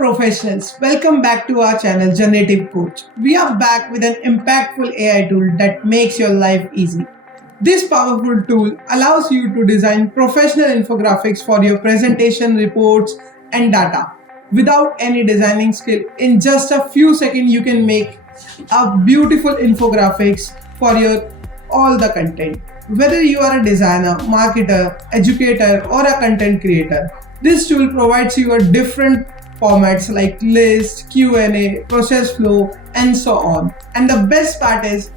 professionals, welcome back to our channel Generative Coach. We are back with an impactful AI tool that makes your life easy. This powerful tool allows you to design professional infographics for your presentation, reports, and data. Without any designing skill, in just a few seconds you can make a beautiful infographics for your all the content. Whether you are a designer, marketer, educator, or a content creator, this tool provides you a different formats like list, Q&A, process flow, and so on. And the best part is,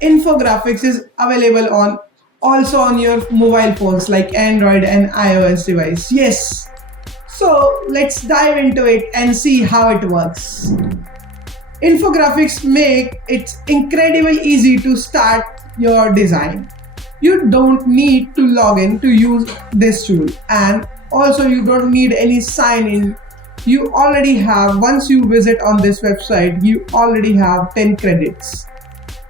Infographics is available also on your mobile phones like Android and iOS device. Yes. So let's dive into it and see how it works. Infographics make it incredibly easy to start your design. You don't need to log in to use this tool, and also you don't need any sign in. You already have, once you visit on this website, you already have 10 credits.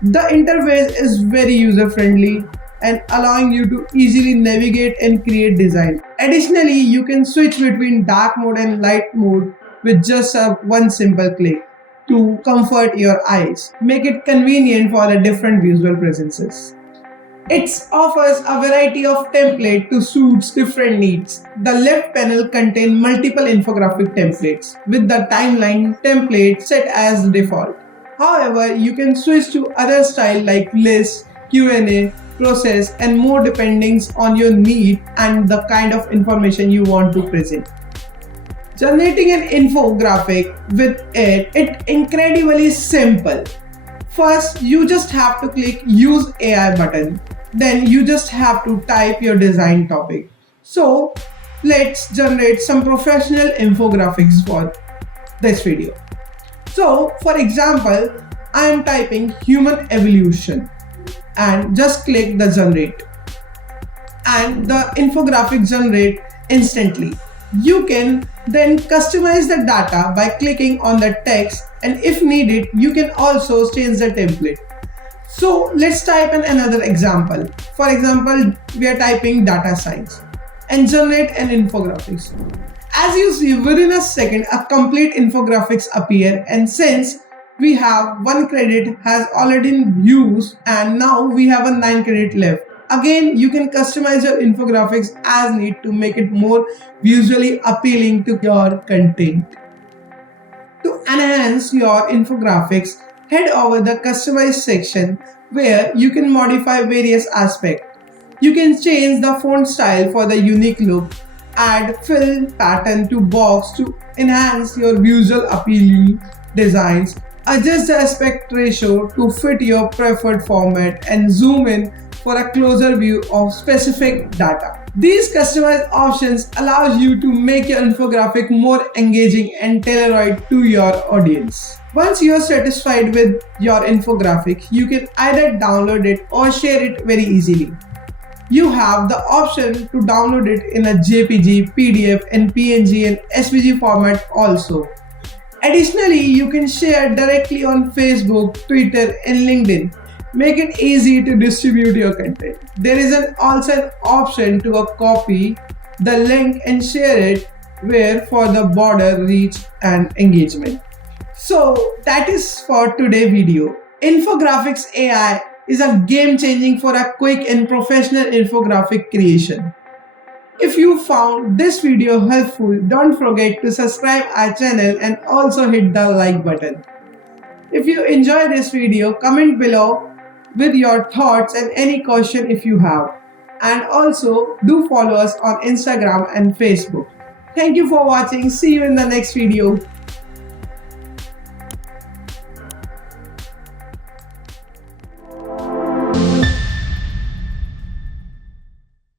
The interface is very user friendly and allowing you to easily navigate and create design. Additionally, you can switch between dark mode and light mode with just one simple click to comfort your eyes. Make it convenient for the different visual presences. It offers a variety of templates to suit different needs. The left panel contains multiple infographic templates with the timeline template set as default. However, you can switch to other styles like list, Q&A, process, and more depending on your need and the kind of information you want to present. Generating an infographic with it's incredibly simple. First, you just have to click Use AI button. Then you just have to type your design topic. So let's generate some professional infographics for this video. So for example, I am typing human evolution and just click the generate. And the infographic generate instantly. You can then customize the data by clicking on the text, and if needed, you can also change the template. So let's type in another example. For example, we are typing data science and generate an infographics. As you see, within a second, a complete infographics appear, and since we have 1 credit has already been used and now we have a 9 credit left. Again, you can customize your infographics as need to make it more visually appealing to your content. To enhance your infographics, head over the customize section where you can modify various aspects. You can change the font style for the unique look, add fill pattern to box to enhance your visual appealing designs, adjust the aspect ratio to fit your preferred format, and zoom in for a closer view of specific data. These customized options allows you to make your infographic more engaging and tailored to your audience. Once you are satisfied with your infographic, you can either download it or share it very easily. You have the option to download it in a JPG, PDF, and PNG and SVG format also. Additionally, you can share directly on Facebook, Twitter, and LinkedIn. Make it easy to distribute your content. There is also an option to copy the link and share it for the broader reach and engagement. So that is for today's video. Infographics AI is a game changing for a quick and professional infographic creation. If you found this video helpful, don't forget to subscribe our channel and also hit the like button. If you enjoy this video, comment below with your thoughts and any question if you have. And also do follow us on Instagram and Facebook. Thank you for watching. See you in the next video.